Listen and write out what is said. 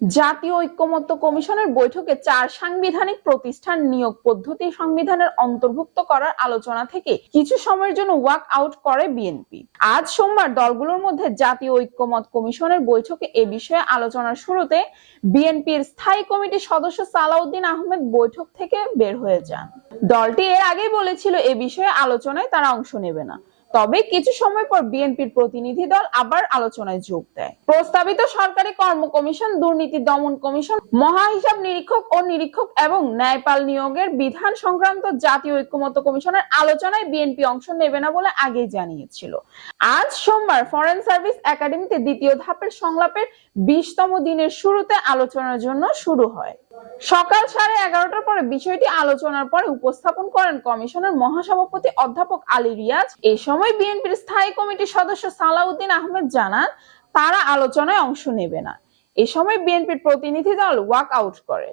জাতীয় ঐকমত্য কমিশনের বৈঠকে 4 সাংবিধানিক প্রতিষ্ঠান নিয়োগ পদ্ধতি সংবিধানের অন্তর্ভুক্ত করার আলোচনা থেকে কিছু সময়ের জন্য ওয়াক আউট করে বিএনপি। আজ সোমবার দলগুলোর মধ্যে জাতীয় ঐকমত্য কমিশনের বৈঠকে এ বিষয়ে আলোচনার শুরুতে বিএনপির স্থায়ী কমিটির সদস্য সালাউদ্দিন আহমেদ বৈঠক থেকে বের হয়ে যান। দলটি এর আগেই বলেছিল এ বিষয়ে আলোচনায় তারা অংশ নেবে না। তবে কিছু সময় পর বিএনপির প্রতিনিধি দল আবার আলোচনায় যোগ দেয়। প্রস্তাবিত সরকারি কর্ম কমিশন, দুর্নীতি দমন কমিশন, মহাহিসাব নিরীক্ষক ও নিরীক্ষক এবং ন্যায়পাল নিয়োগের বিধান সংক্রান্ত জাতীয় ঐকমত্য কমিশনের আলোচনায় বিএনপি অংশ নেবে না বলে আগেই জানিয়েছিল। আজ সোমবার ফরেন সার্ভিস একাডেমিতে দ্বিতীয় ধাপের সংলাপের 20তম দিনের শুরুতে আলোচনার জন্য শুরু হয়। সকাল 11:30টার পরে বিষয়টি আলোচনার পরে উপস্থাপন করেন কমিশনের মহাসভাপতি অধ্যাপক আলী রিয়াজ। এই সময় বিএনপির স্থায়ী কমিটির সদস্য সালাউদ্দিন আহমেদ জানান তারা আলোচনায় অংশ নেবে না। এ সময় বিএনপির প্রতিনিধি দল ওয়াক আউট করে।